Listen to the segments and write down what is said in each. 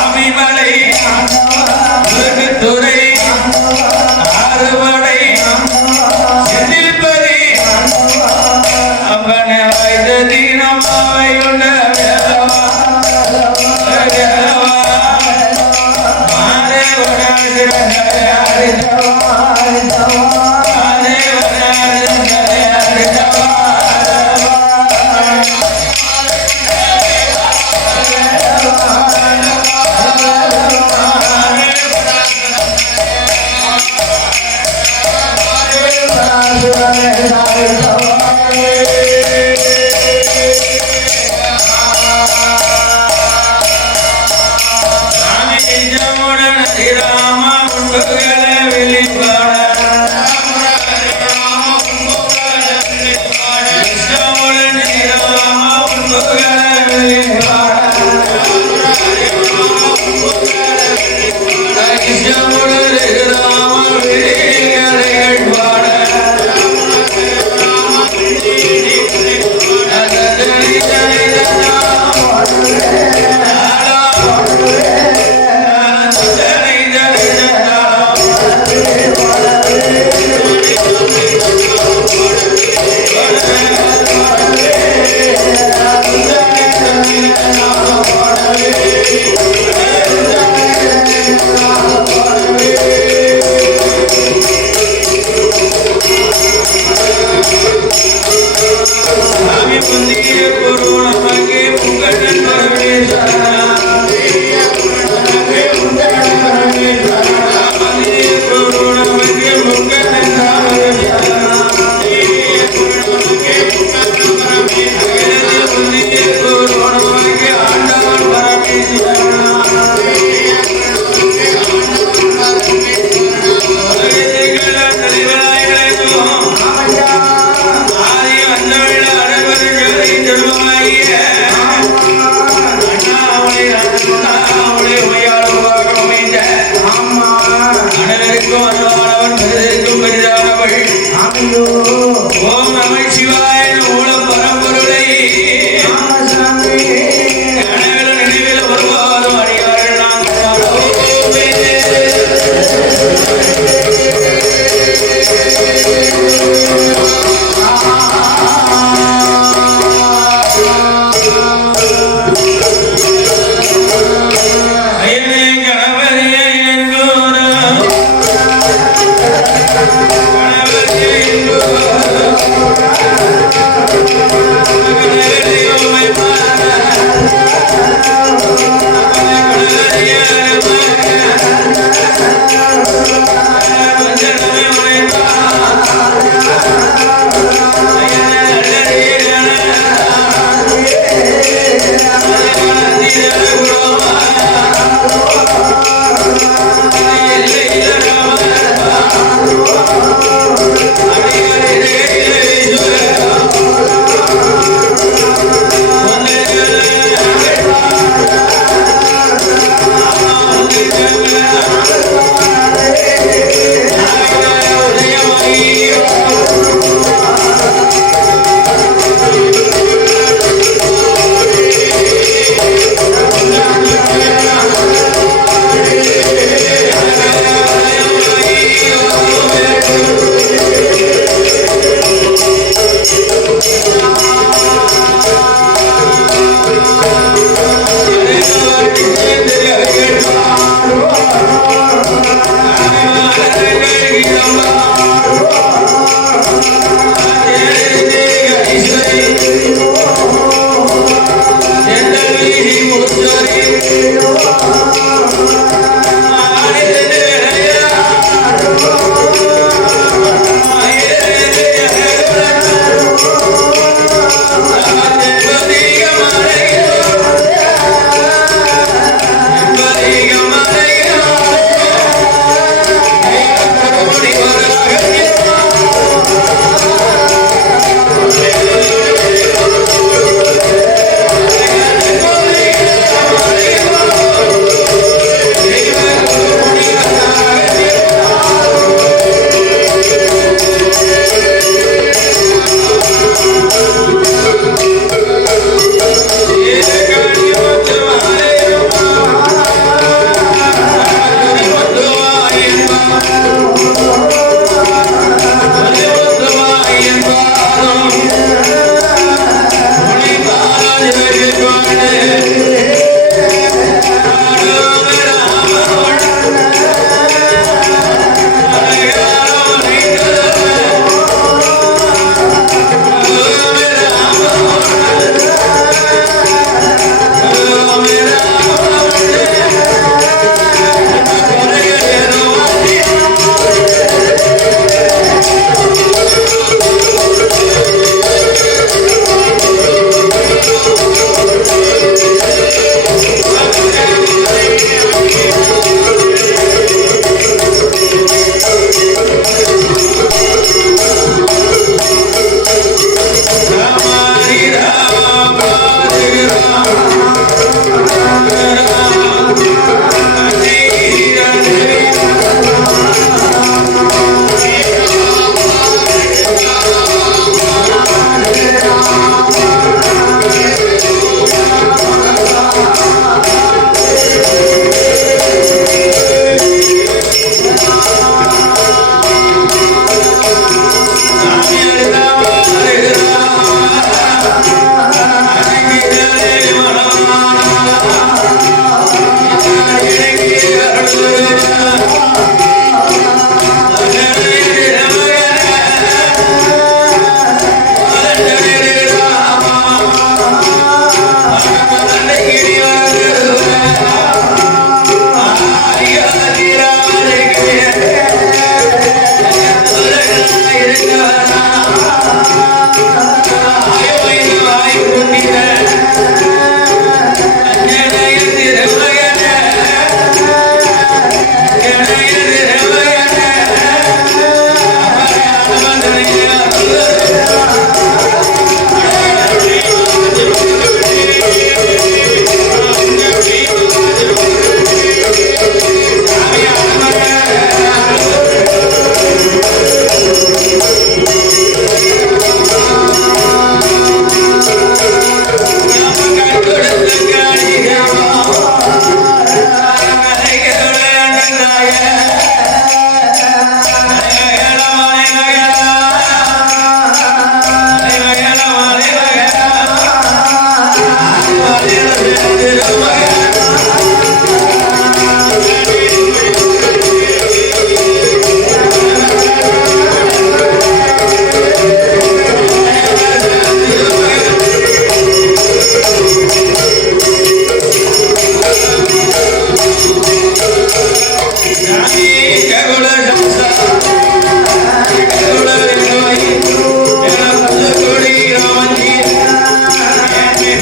அமிமலை துறை ஆறுபடை செந்தில்பதி அம்பன வைத்த தீனம் அவையுள்ள Hey,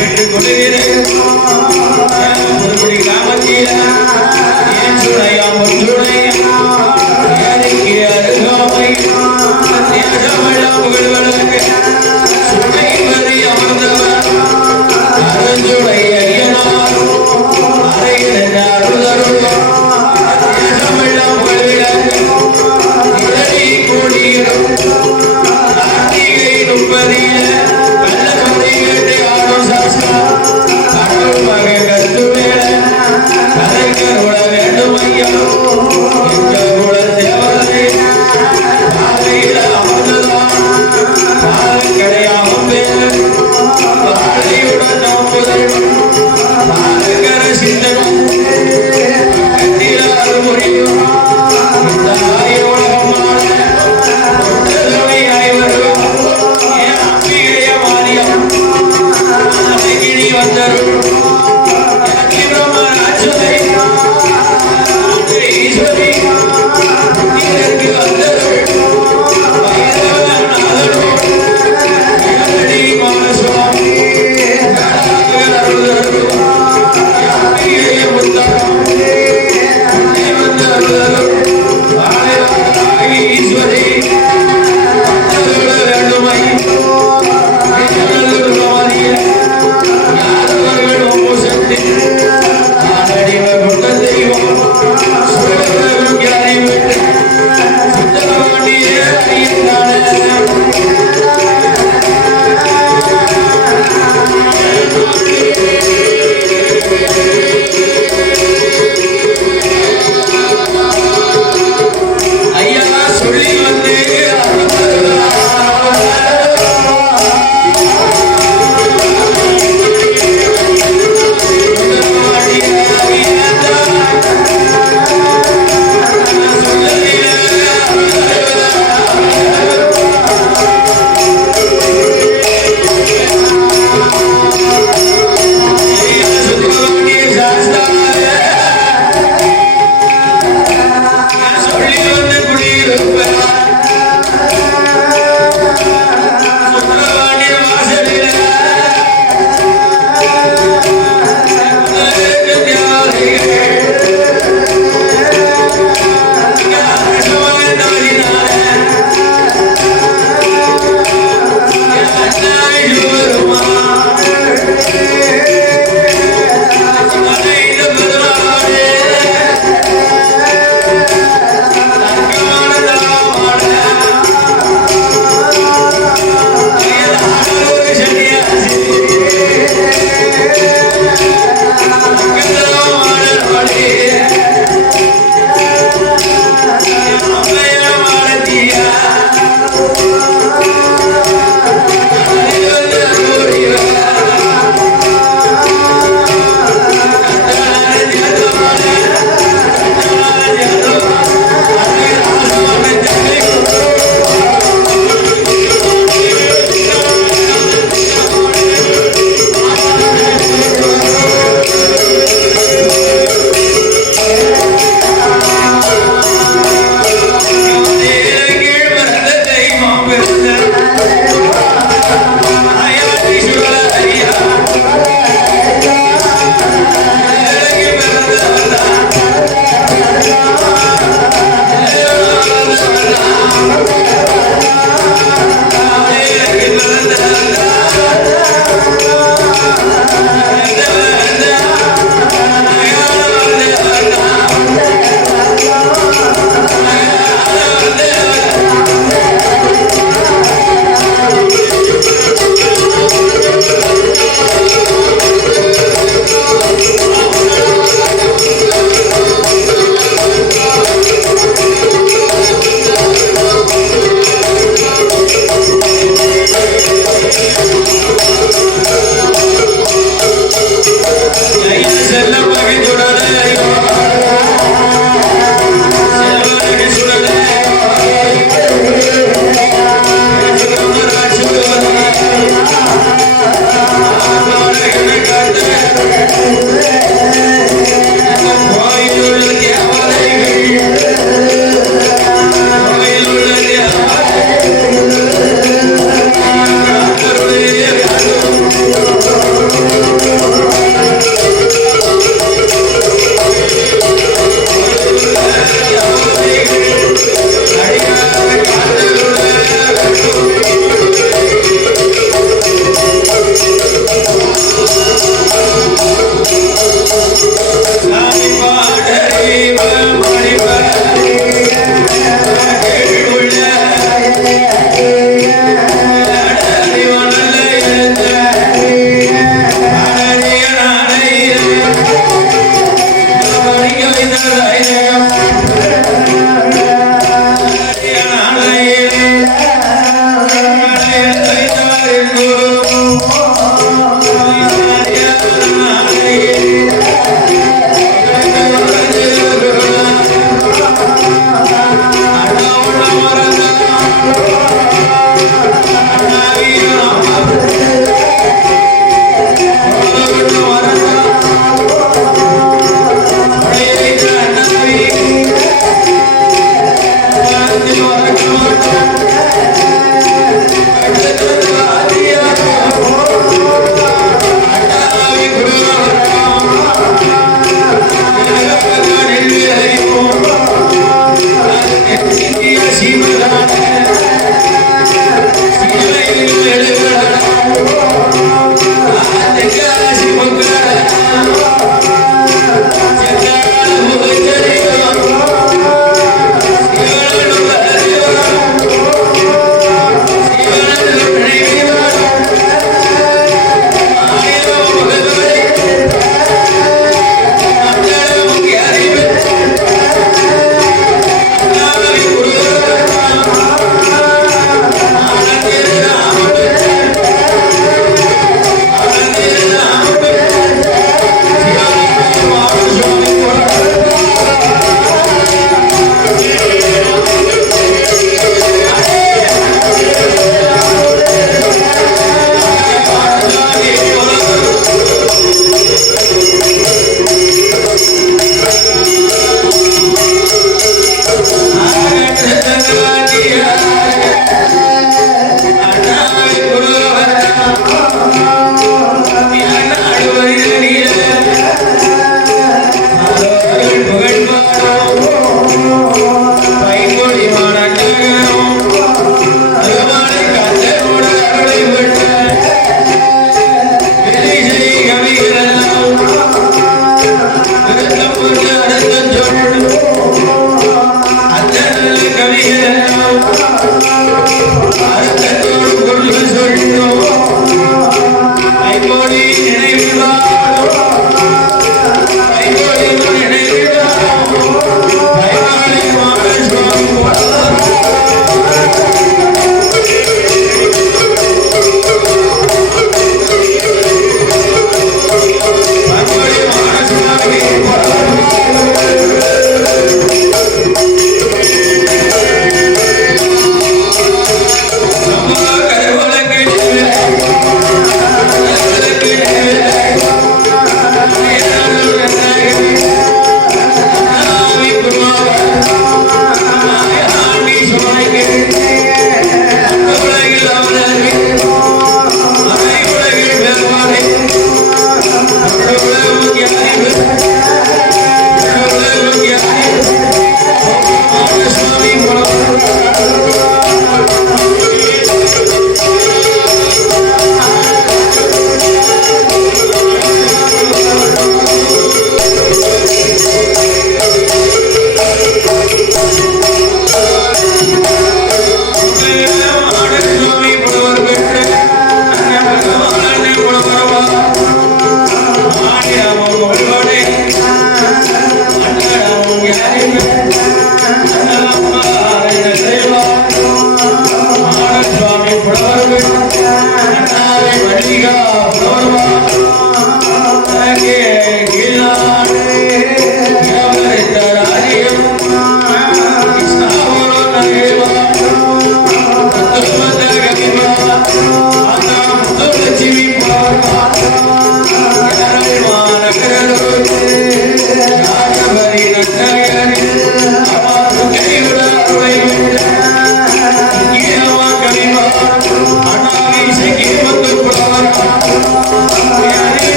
விட்டு கொடுகிறேன்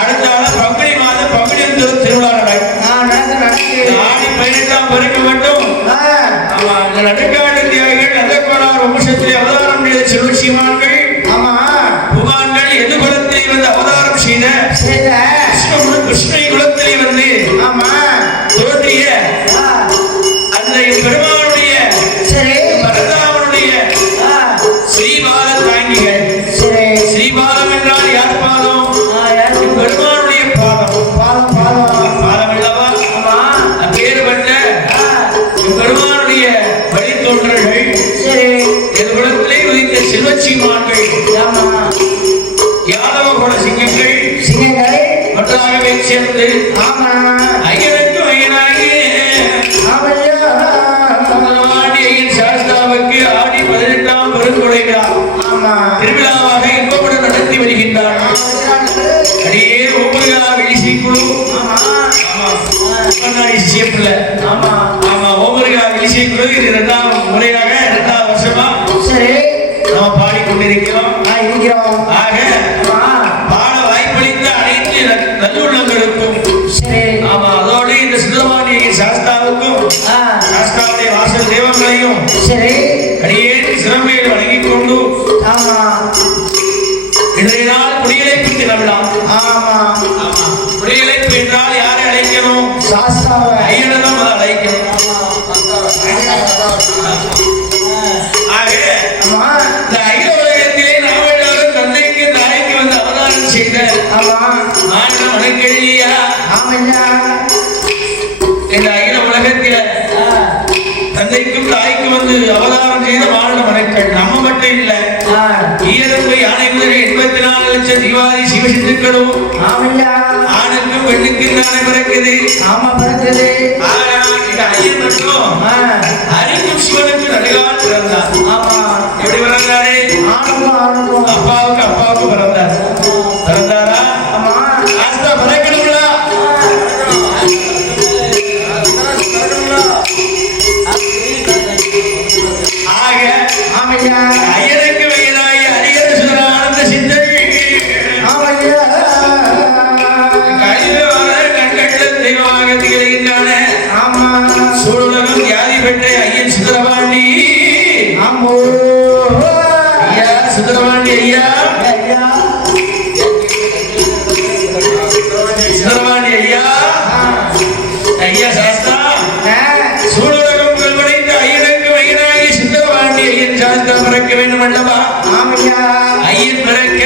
அடுத்த பங்குனி மாதம் பங்குனி திருவிழா நடக்கும். சேர்ந்து ஐயனுக்கு ஐயனாகி ஐயன் சாஸ்தாவுக்கு ஆடி 18ஆம் பெருங்கொடை திருவிழாவாக இன்பப்படம் நடத்தி வருகின்றார். அடியே ஒவ்வொரு வெளிசி குழு இது 2ஆம் முறையாக 2ஆம் வருஷமா நாம் பாடிக்கொண்டிருக்கிறோம். ஆக பாட வாய்ப்பளித்த அனைத்து நல்லுள்ளங்களுக்கும் அதோடு இந்த சுந்தரபாண்டிய சாஸ்தாவுக்கும் சாஸ்தாவுடைய வாசல் தெய்வங்களையும் அடியே சிறமையில் வழங்கிக் கொண்டு இன்றைய நாள் குடியழைப்பு தினவிழாம். குடியழைப்பு என்றால் யாரை அழைக்கணும்? ஐயனதான் அழைக்கணும். ஆக இந்த அகில உலகத்திலே நாம் எல்லாரும் தந்தைக்கு தாய்க்கு வந்து அவதாரம் செய்த ஆண்டம் அணுக்கெழியா இந்த அகில உலகத்தில தந்தைக்கும் தாய்க்கும் வந்து அவதாரம் செய்த வாழ்ந்த மனைக்கள் நம்ம மட்டும் இல்ல ஈரப்பு யானை முதல் 84 லட்சம் தீவாதி சிவசித்துக்களும் ஆணுக்கும் பெண்ணுக்கும் தானே பிறக்குது. ஐயன் மட்டும் அரிக்கும் சிவனுக்கு நடுகால் பிறந்தார். எப்படி பிறந்தாரு? அப்பாவுக்கு பிறந்தார். பிறந்தாரா? ஆஸ்தா பிறக்கணும்ல. ஆக ஐயனுக்கு வயதாகி அரியர் சுதர ஆனந்த சிந்தனை கண்கண்ட தெய்வமாக திகழ்கின்றன. சூழலும் வியாதி பெற்ற ஐயன் சுந்தரபாண்டி ஐயா, சுந்தரபாண்டி ஐயா, சுந்தரபாண்டி ஐயா, ஐயா சாஸ்தா சூழலகம் புகழ்வடைந்த ஐயனுக்கு ஐயனாகி சுந்தரபாண்டி ஐயன் சாஸ்தா பிறக்க வேண்டும் அல்லவா? ஐயன் பிறக்க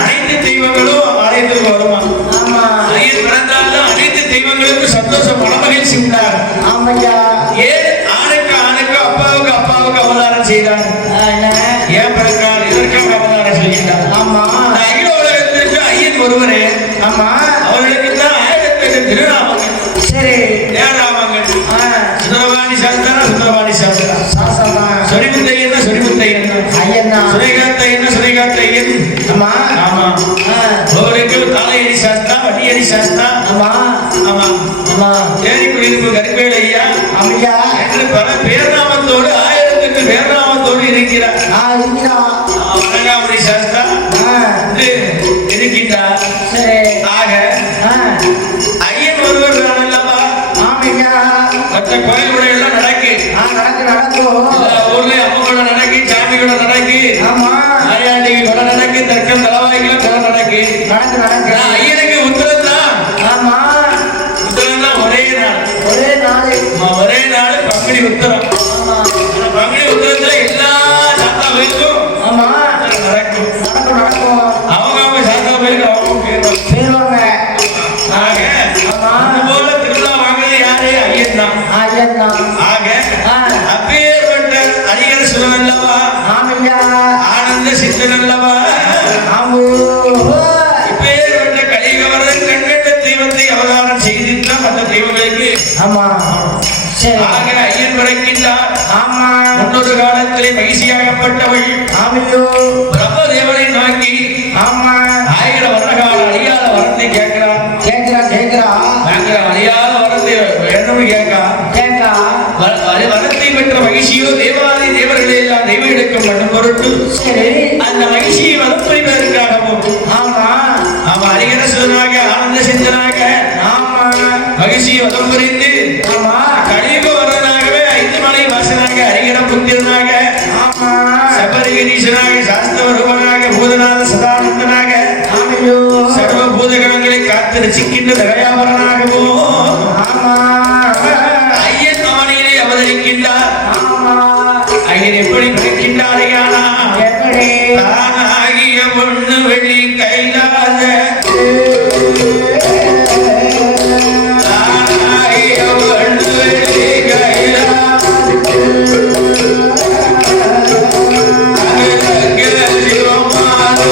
அனைத்து தெய்வங்களும் அழைத்து வருமா? ஐயன் பிறந்தாலும் அனைத்து தெய்வங்களுக்கும் சந்தோஷம் மனமகிழ்ச்சி உண்டார். ஏன் ஆணுக்கு அப்பாவுக்கு அவதாரம் செய்தார்? ஏன் பிறக்கால் இதற்காக அவதாரம் செய்கின்றார். அகில உலகத்திற்கு ஐயன் ஒருவரே. அவர்களுக்கு தான் 1008 திருநாமங்கள். ஏழாமங்கள் சுந்தரபாண்டி சாஸ்திரா, சுந்தரபாண்டி சாஸ்திரா, சொரிமுத்தையன், சொரிமுத்தையன், சுரைகாத்தையன், சுரைகாத்தையன். அவருக்கு தாளையடி சாஸ்திரா, வட்டியடி சாஸ்திரா, தேடி குடியிருப்பு கருப்பேடு ஐயா என்று பல பேர்நாமத்தோடு 1008 பேர்நாமத்தோடு இருக்கிறார். வணங்காமணி சாஸ்திரா இருக்கின்றார். ஆக ஐயன் ஒருவர் அல்லவா? மற்ற கோயில்களை எல்லாம் நடக்கு. ஊர்ல அம்மா கூட நடக்கு, சாமி கூட நடக்கு, ஆயாண்டிக்கு கூட நடக்கு, தர்க்கம் தலவாய்களை கூட நடக்கு. ஐயனுக்கு உத்தரம் தான். ஒரே நாள் பங்குனி உத்தரம். பங்குனி உத்தரத்துல எல்லா சாத்தா கோயிலுக்கும் நடக்கும். அவங்க சாத்தா கோயிலுக்கு அவங்க பேருவாங்க. ஆக அதுபோல திருவிழா வாங்குறது யாரு? ஐயன் தான். ஆக அப்பேற்பட்ட அரியர் சுரன் அல்லவா? ஆனந்த சித்தன் அல்லவா? இப்பேற்பட்ட கலிகவரன் கண்கண்ட தெய்வத்தை அவதாரம் செய்திருந்தால் மற்ற தெய்வங்களுக்கு ஐயன் பிறக்கின்றார். முன்னொரு காலத்திலே மகிழ்ச்சியாகப்பட்டவள் பிரம்மதேவனை நோக்கி 1000 வருடகால அழியாத வரத்தை கேட்கிறார். அழியாத வரத்தை வேணும்னு கேட்கா வரத்தை பெற்ற மகிழ்ச்சியோ தேவாதி தேவர்களே எல்லாம் தெய்வ எடுக்கும் பண்ணும் பொருட்டு அந்த மகிழ்ச்சியை வரம் புரிவதற்காகவும் அரிகர சுதனாக ஆனந்த சிந்தனாக மகிழ்ச்சியை வரம் புரிந்து கழிவு வரனாகவே 5 மலை வாசனாக அரிகர புத்திரனாக சபரிகணீசனாக சாஸ்திரவரூபனாக பூதநாத சதானந்தனாக சர்வ பூதகணங்களை காத்து ரசிக்கின்ற தயாவரனாகவோ ஐயன் அவனிலே அவதரிக்கின்றார். ஐயன் எப்படி பிறக்கின்றாரையானா? தானாகிய பொண்ணு வெள்ளி கைலாத தானாகிய பொண்ணு வெள்ளி கைலாத சிவமானோ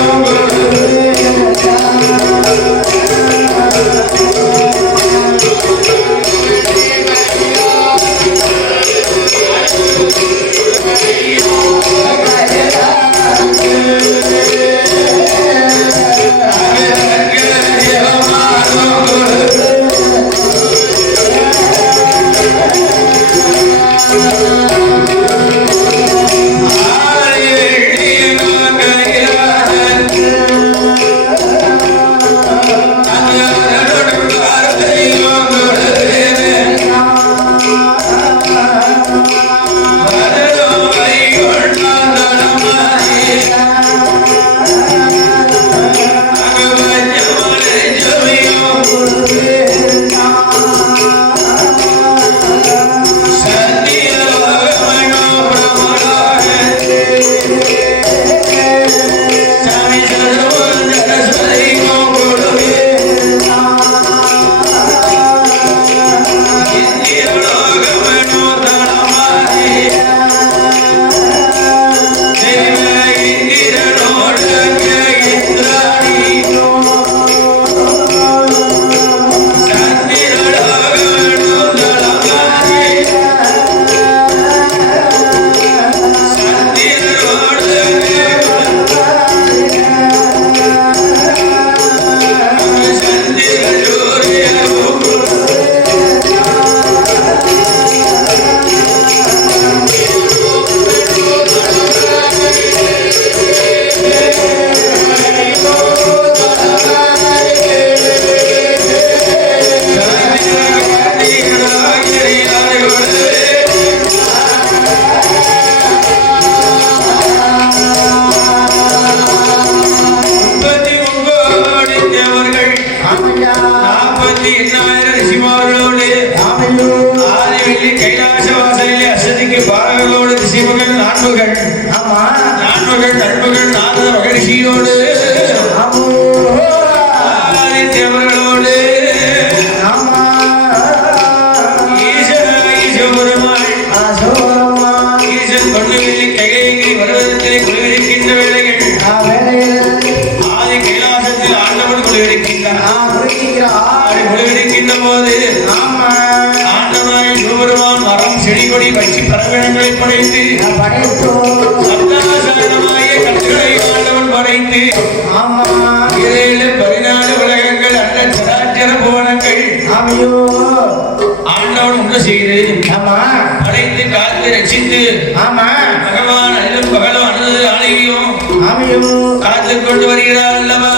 கொண்டு வருகிறார் அல்லவா?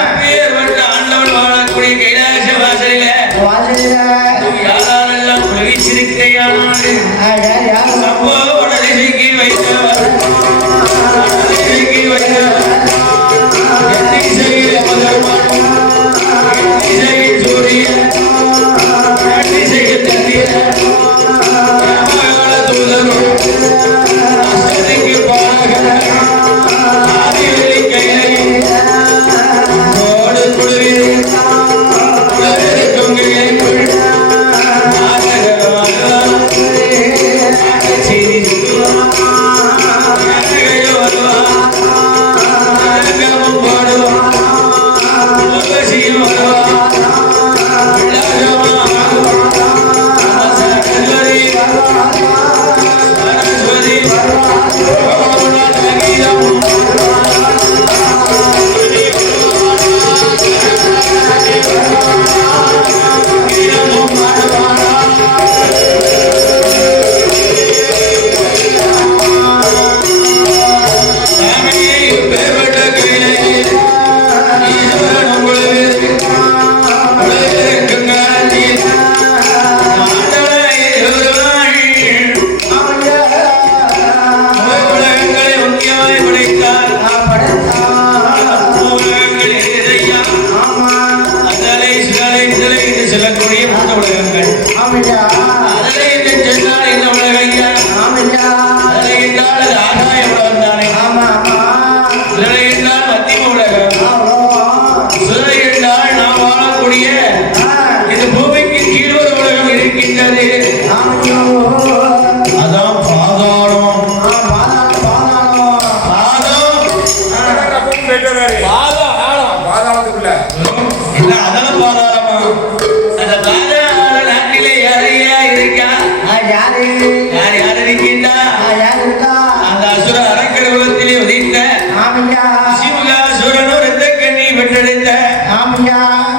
அப்பேற்பட்ட ஆண்டவன் வாழக்கூடிய கைலாச வாசலில யாரெல்லாம் குளிச்சிருக்கையானால் சம்போட திசைக்கு வைத்தவர் சூரியன்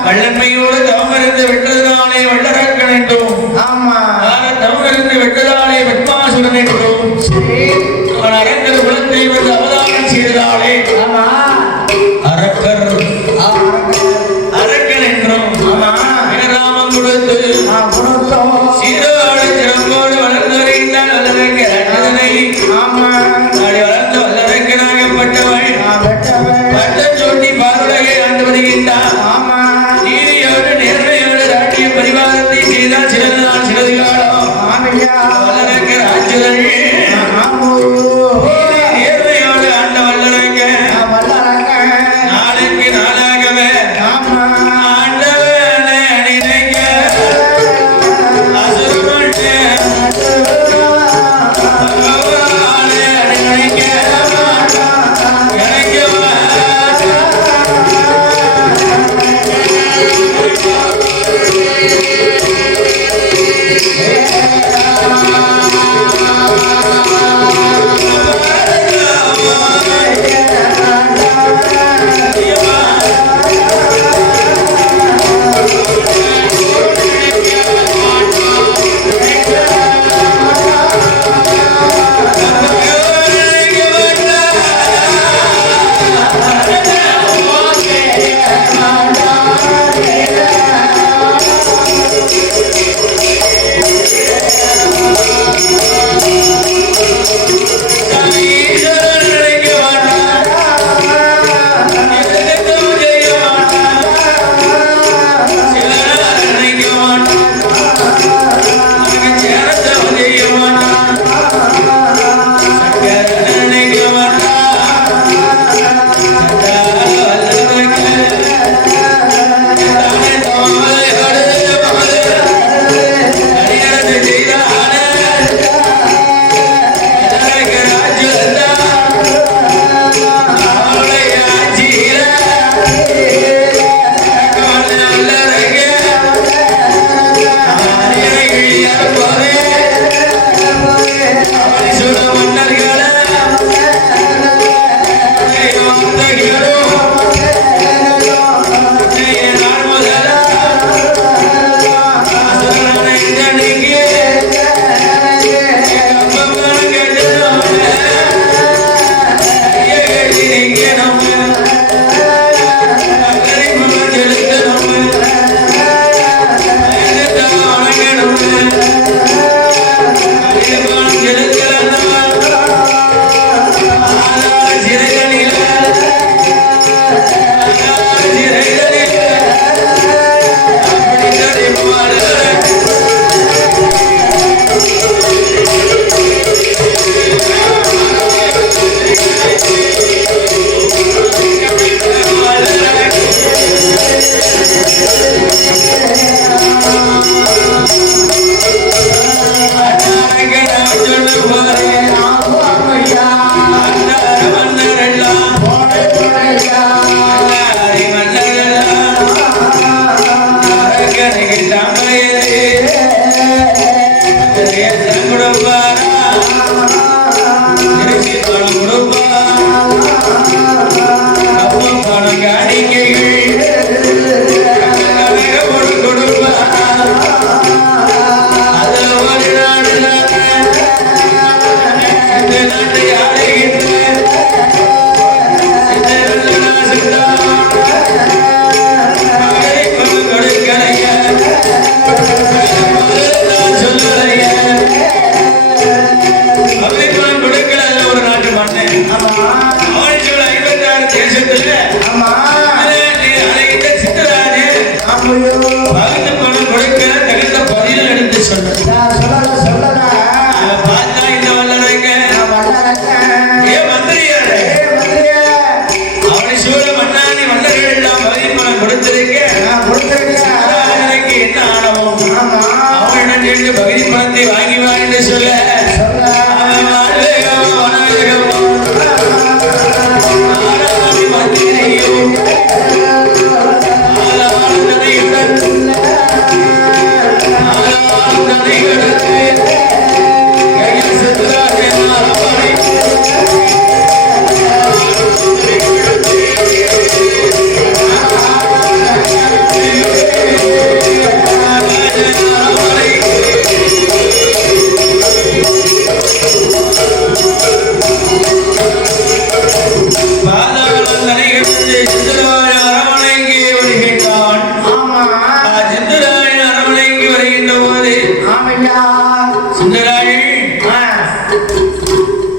வல்லன்மையோடு தவமிருந்து வெற்றதாலே வல்லரக்கன் என்றும் தவமிருந்து வெற்றதாலே வெட்மாசுரன் என்றும் அவன் அரக்கர் குலத்தை வந்து அவதாரம் செய்ததாலே அரக்கர் அரக்கன் என்றும் வீரராமம் கொடுத்து சீரோடு சிறப்போடு வளர்ந்து வருகின்றான் வல்லரக்கன் வளர்ந்து வல்லரக்கனாகப்பட்டவள் பட்டம் சூட்டி பார்வையை ஆண்டு வருகின்றான். சிறிது காலம் வல்லரங்க ராஜ்யதன் நேர்மையோடு ஆண்ட வல்லரங்க நாளைக்கு நாளாகவே ஆண்டவனை நினைக்க அசுரமட்டு நினைக்க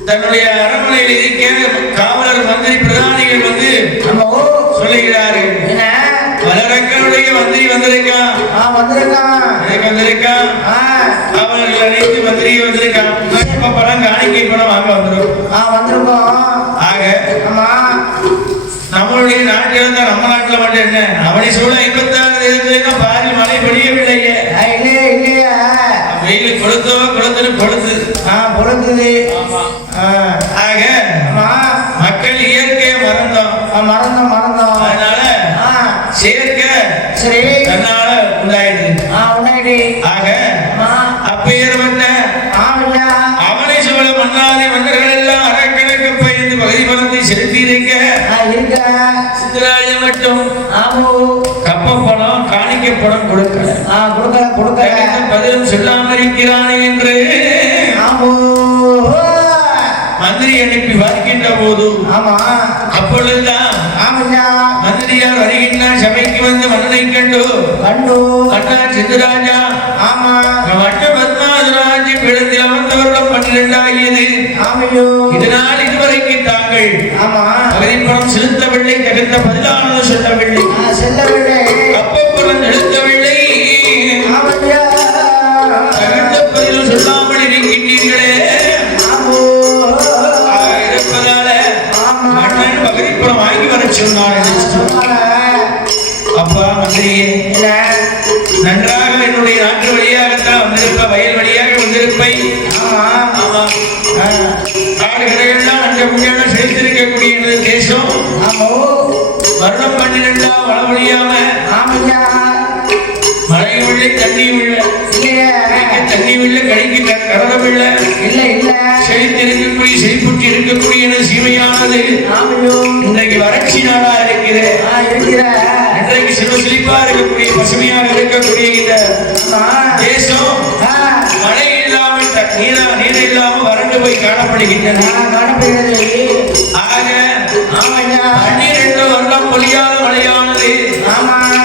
தன்னுடைய அரண்மனையில் இருக்க காவலர் மந்திரி பிரதானிகள் வந்து சொல்லுகிறார்கள், வளரக்கனுடைய பெரிய மந்திரி வந்திருக்கான். வந்திருக்கான். வந்திருக்கான். அவர்கள் அனைத்து மந்திரி வந்திருக்கான். பணம் காணிக்கை பணம் வாங்க வந்துடும். வந்திருக்கோம். ஆக ஆமா நம்மளுடைய நாட்டில் தான், நம்ம நாட்டில் மட்டும் என்ன அவனை சூழ 56 பாரில் மழை பெய்யவில்லையே. இல்லையே இல்லையா வெயில் கொளுத்தோ கொளுத்துன்னு கொளுத்து பொழுது. ஆக ஆமா மக்கள் இயற்கையை மறந்தோம். மறந்தோம். அதனால சேர்க்க சரி தன்னால உண்டாயிடுது. உண்டாயிடு. ஆக அப்பேற்பட்ட அவனை சூழ மன்னாதி மன்னர்கள் எல்லாம் அரக்கணக்கு பயந்து பகுதி பணத்தை செலுத்தி இருக்க சித்தராஜன் மட்டும் கப்ப பணம் காணிக்கை பணம் கொடுக்கல. பதிலும் சொல்லாமல் இருக்கிறானே என்று மந்திரி அனுப்பி பார்க்கின்ற போது அப்பொழுதுதான் மந்திரியார் வருகின்றார். சபைக்கு வந்து மன்னனை கண்டு கண்டார் சித்தராஜா. மற்ற பத்மாசுராஜி பிறந்தில் அமர்ந்தவர்களும் 12 ஆகியது. இதனால் இதுவரைக்கு தாங்கள் பகுதி பணம் செலுத்தவில்லை, தகுந்த பதிலானது சொல்லவில்லை, அப்பப்பணம் செலுத்தவில்லை, தகுந்த பதிலும் சொல்லாமல் இருக்கின்றீர்களே. இருப்பதால மன்னன் பகுதி பணம் வாங்கி வர சொன்னார். அப்பா மந்திரியே, நன்றாக என்னுடைய நாட்டு வழியாகத்தான் வந்திருப்ப, வயல் வழியாக வந்திருப்பை. காடுகளையெல்லாம் நன்ற முன்னாடி செலுத்திருக்கக்கூடிய எனது தேசம் வருடம் 12 மழை வழியாம மழையும் இல்லை, தண்ணியும் இல்லை, தண்ணியும் இல்லை, கழிக்கு கடலும் இல்லை, செழித்திருக்கக்கூடிய செழிப்புற்றி இருக்கக்கூடிய எனது சீமையானது இன்றைக்கு வறட்சி நாடா இருக்கிறது. இன்றைக்கு செழிப்பா இருக்கக்கூடிய பசுமையாக இருக்கக்கூடிய இந்த தேசம் மழை இல்லாமல் நீர் இல்லாமல் வறண்டு போய் காணப்படுகின்றன. ஆக 12 வருடம் பொழியாத மழையானது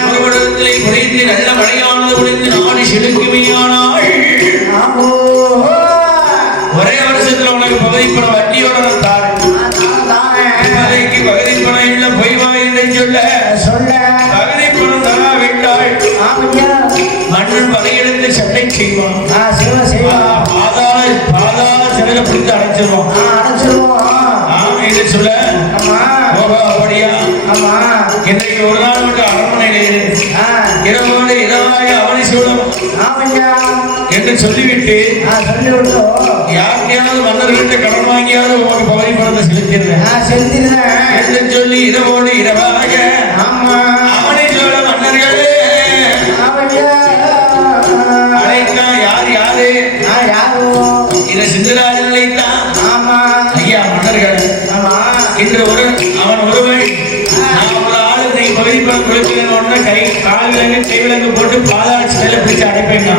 ஒரு வருடத்திலே பொழிந்து நல்ல மழையானது பொழிந்து நாடு செலுக்குமையானால் ஒரே வருஷத்துல உனக்கு பகுதி பணம் வட்டியோட தாரு. பகுதி பணம் இல்ல பொய்வா என்று சொல்ல பகுதி பணம் தராவிட்டால் மன்னன் பகையெடுத்து சட்டை செய்வான். பாதாள சிறையில பிடித்து அடைச்சிருவோம். இது சொல்ல அப்படியா? இன்றைக்கு ஒரு நாள் மட்டும் அரண்மனையிலே இரவோடு இரவாக அவனை சூழம் என்று சொல்லிவிட்டு யாருக்கையாவது மன்னர்கிட்ட கடன் வாங்கியாவது உனக்கு பகுதி பணத்தை செலுத்திடுறேன் என்று சொல்லி இரவோடு இரவாக அவனை சூழ மன்னர்களே அழைத்தா. யாரு இதை சிந்தராஜன் அழைத்தான். ஐயா மன்னர்கள், இன்று அவன் ஒருவன் நான் ஒரு ஆளு நீ பகுதி பணம் கொடுக்கலன்னு கை கால் விலங்கு கை விலங்கு போட்டு பாதாள சிலையில பிடிச்சு அடைப்பேன்.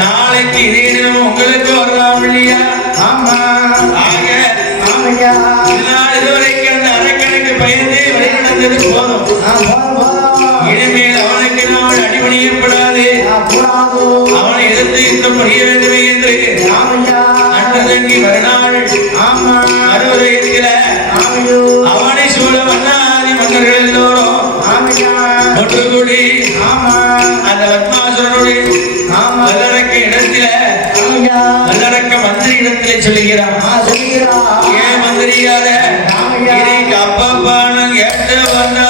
நாளைக்கு இதே தினம் உங்களுக்கு வரலாம் இல்லையா? ஆக இதுவரைக்கும் அந்த அரக்கனுக்கு பயந்து வழிநடந்தது போதும். இனிமேல் அவனுக்கு நான் அடிபணியப்படாது, அவனை எதிர்த்து யுத்தம் புரிய வேண்டுமே என்று அன்றதங்கி மறுநாள் மறுவரையில் அவனை சூழ மன்னாதி மன்னர்கள் எல்லோரும் ஒன்று கூடி அந்த பத்மாசுரனுடைய நல்லடக்க இடத்தில நல்லடக்க மந்திரி இடத்திலே சொல்லுகிறான். ஏன் மந்திரியார இன்னைக்கு அப்பப்பான ஏற்ற வந்தா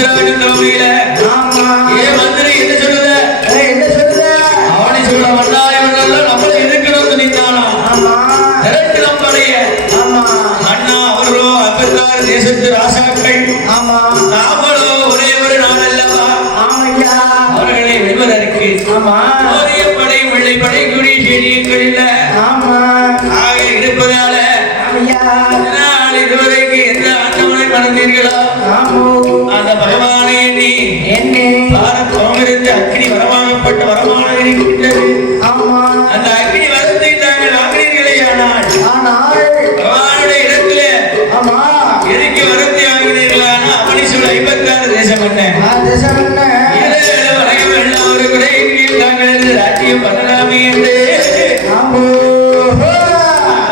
சிந்தராஜன் தோமையில ஆமா ஏ மந்திரி என்ன சொல்லுத என்ன சொல்ற அவனை சொல்ல வந்தாயவர்கள் நம்மளை எதிர்க்கணும்னு நின்றானா ஆமா திரட்டு நம்மளைய ஆமா அண்ணா அவர்களோ அப்பத்தார் தேசத்து ராசாக்கள் ஆமா நாமளோ ஒரே ஒரு நாள் அல்லவா ஆமையா அவர்களை வெல்வதற்கு ஆமா ஓரிய படை வெள்ளை படை கூடிய செய்திகள் இல்ல ஆமா ஆக இருப்பதால ஆமையா நாள் இதுவரைக்கு எந்த ஆண்டவனை மறந்தீர்களோ ஆமோ அந்த பகவானை எண்ணி என்ன பாரதோமிருந்து அக்னி வரமாகப்பட்ட வரமான இருக்கின்றது ஆமா அந்த அக்னி வரத்தை தாங்கள் வாங்கினீர்களே ஆனால் ஆனால் பகவானுடைய இடத்துல ஆமா எதுக்கு வரத்தை வாங்கினீர்களானா அவனை சொல்ல 56 தேசம் என்ன தேசம் என்ன ஒரு குறையில் தாங்கள் ராஜ்யம் பண்ணலாமே என்று ஆமோ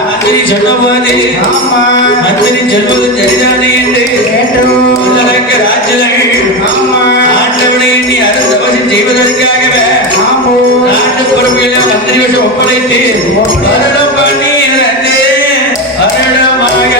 மந்திரி சொன்ன போது ஆமா மந்திரி சொல்வது சரிதானே என்று வேண்டும் முதலக்க ராஜ்யங்கள் ஆமா ஆண்டவனை எண்ணி அருந்தவசம் செய்வதற்காகவே ஆமோ நாட்டு பொறுப்பில் மந்திரி விஷம் ஒப்படைத்து வருடம் பண்ணி இறந்து வருடமாக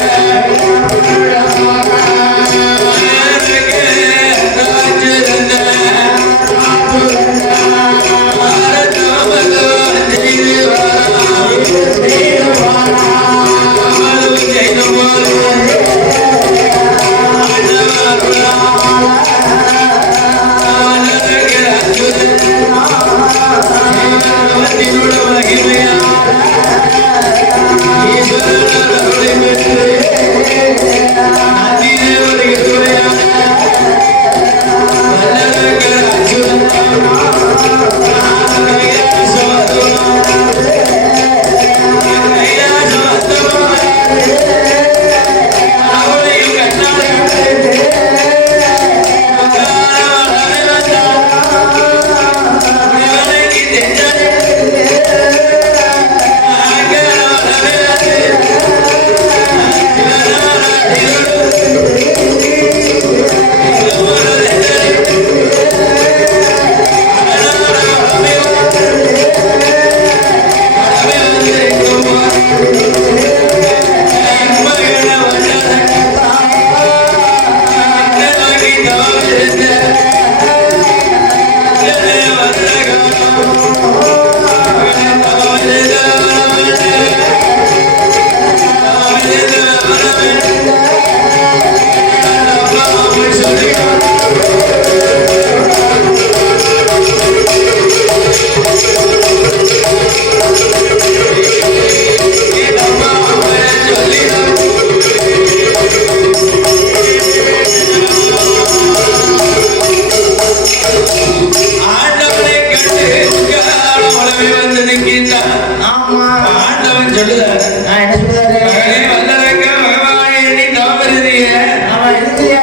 ஆண்டவன் சொல்லுதார் என்ன சொல்றாரு மகளே வல்லரக்க பகவானை எண்ணி தாமருதிய ஆமா இல்லையா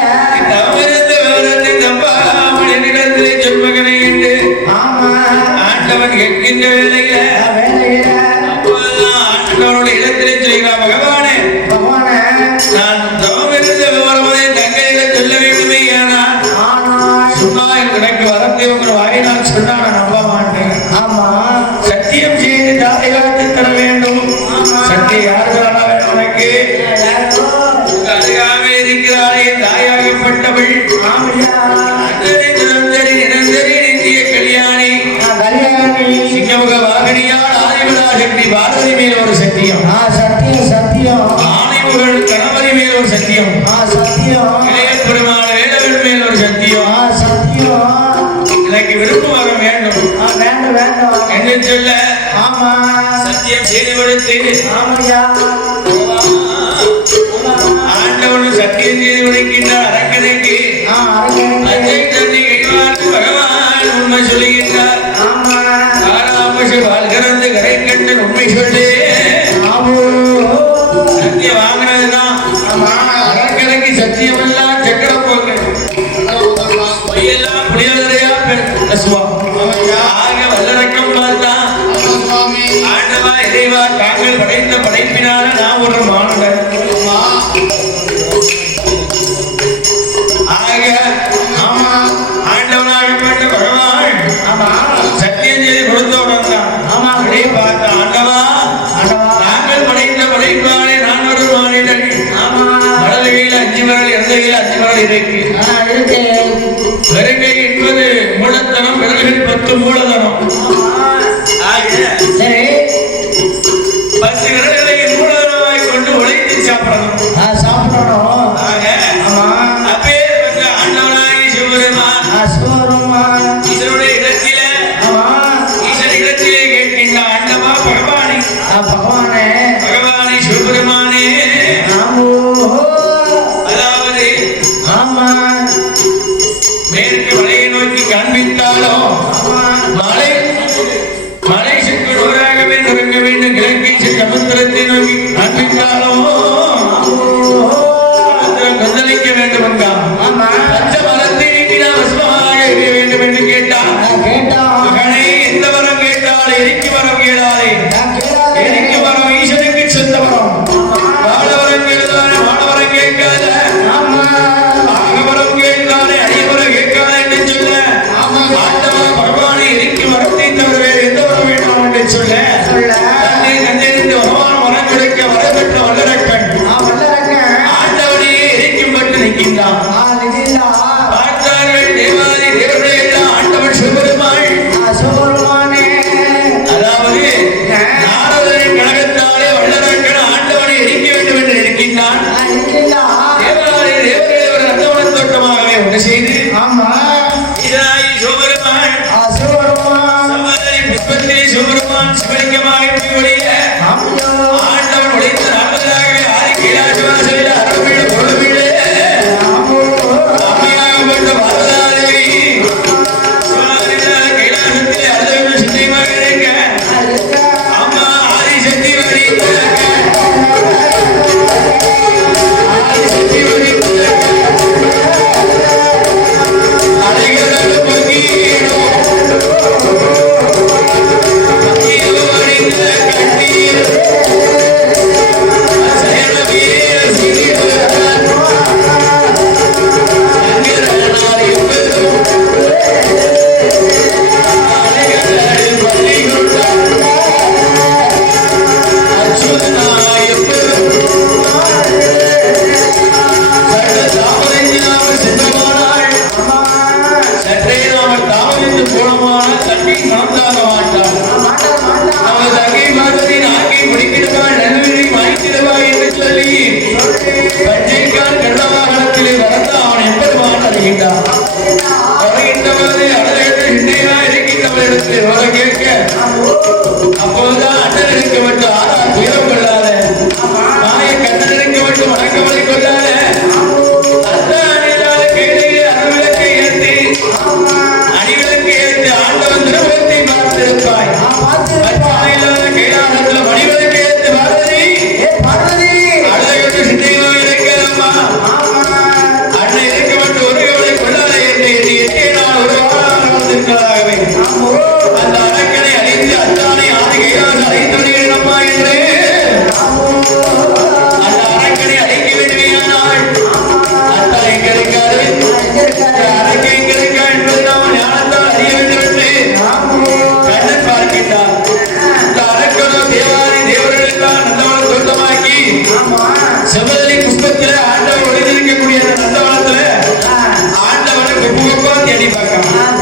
தாமருந்து விவரத்தை தப்பாமல் என்னிடத்திலே சொல்மகனை என்று ஆமா ஆண்டவன் கேட்கின்ற வேளையில வேலையில அப்போதுதான் ஆண்டவனுடைய இடத்திலே சொல்கிறார் பகவானே பகவானே நான் தவமிருந்த விவரமதை தங்களிடம் சொல்ல வேண்டுமே ஆனால் ஆனால் சும்மா எனக்கு வரத்தை உங்கள் வாயினால் சொன்னா நான் நம்ப மாட்டேன் ஆமா சத்தியம் செய்து தாயை காத்து தர வேண்டும் சத்தியம் யார் தர வேண்டும் உனக்கு அருகாக இருக்கிறாரே தாயாகப்பட்டவள் ஆமையா அந்தரி நிரந்தரி நிரந்தரி நித்திய கல்யாணி கல்யாணி சிங்கமுக வாகனியால் ஆதிபதா சக்தி பாரதி மேல் ஒரு சத்தியம் சத்தியம் சத்தியம் ஆணைமுகள் கணவரி மேல் ஒரு சத்தியம் சத்தியம் இளைய பெருமாள் வேலவன் மேல் ஒரு சத்தியம் சத்தியம் எனக்கு விருப்பம் வர வேண்டும் வேண்டும் வேண்டும் என்று சொல்ல ஆமா சத்தியம் செய்து கொடுத்து ஆமையா ஆண்டவன் சத்தியம் செய்து கொடுக்கின்றார் அரக்கனைக்கு அச்சை தன்னை கைவார்த்து பகவான் உண்மை சொல்லுகின்றார் ஆமா காராம்பசு வாழ்கிறது கரை கண்டு உண்மை சொல்லு சத்தியம் வாங்கினதுதான் அரக்கனைக்கு சத்தியமெல்லாம் சக்கர போக்கு பொய்யெல்லாம் புரியாதரையா பேசுவான் ஆக வல்லரக்கம் பார்த்தா ஆண்டவா இறைவா தாங்கள் படைத்த படைப்பினால நான் ஒரு மாணவர் ஆக ஆமா ஆண்டவனாகப்பட்ட பகவான் ஆமா சத்தியம் செய்து கொடுத்தவுடன் தான் ஆமா அப்படியே பார்த்த ஆண்டவா தாங்கள் படைத்த படைப்பானே நான் ஒரு மாநிலன் ஆமா வலது கையில் 5 விரல் இடது கையில் 5 விரல் இருக்கு இருக்கு ஒன்று செய்து ஆமா இதாய் சிவபெருமான் சிவபெருமான் சமாதாரி புஷ்பத்திலே சிவபெருமான் சிவலிங்கமாக ஒளிய ஆமையா ஆண்டவன் ஒளிந்து 40ஆகவே ஆதி கைலாசவாசலில் அருள்வீடு பொருள்வீடு அம்மையாகப்பட்ட பார்வதாதேவி சிவனாரின் கைலாசத்திலே அருள்வீடு சிந்தையமாக இருக்க அம்மா ஆதி சக்தி சற்றே நாம தாமதித்து போனமான தண்ணி மனதாக மாட்டார் அவள் தங்கை பார்வதி நாக்கை பிடிக்கிடுவாள் நல்வினை மாய்த்திடுவா என்று சொல்லி பஞ்சைக்கால் கண்டவாகனத்திலே வரத்த அவன் எப்பெருமான் அறிகின்றான் வருகின்றவரை அழகு சிந்தையா இருக்கின்றவரிடத்தில் வர கேட்க அப்போதுதான் அண்ணன் இருக்க மட்டும் ஆறாம் துயரம் கொள்ளாத நாய கண்ணன் இருக்க மட்டும் வணக்கமளி கொள்ளாத அந்த அணிலாத கையிலே அருவிளக்கை ஏற்றி அணிவிளக்கை ஏற்றி ஆண்டவன் திருமுகத்தை பார்த்திருப்பாய் அச்சாயிலாத கைலாசத்தில் மணிவிளக்கை ஏற்றி பார்வதி அழகு சிந்தையா இருக்கிறம்மா அண்ணன் இருக்க மட்டும் ஒரு கவலை கொள்ளாத என்று எண்ணி நான் ஒரு வாரம் வந்திருக்கிறதாகவே அந்த அரக்கனை அழித்து அத்தானை ஆதி கைலாசம் அழைத்து வருகிறேனம்மா என்று அந்த அரக்கனை அழைக்க வேண்டுமையானால் அத்தான் எங்க இருக்காரு அரக்க எங்க இருக்கா என்பது நாம் ஞானத்தால் அறிய வேண்டும் என்று கண்ணன் பார்க்கின்றார் இந்த அரக்கனோ தேவாரி தேவர்களுக்காக நந்தவனம் தோட்டமாக்கி செவ்வதலி புஷ்பத்தில் ஆண்டவர் ஒளிந்திருக்கக்கூடிய அந்த நந்தவனத்துல ஆண்டவனை கொப்பு கொப்பா தேடி பார்க்கலாம்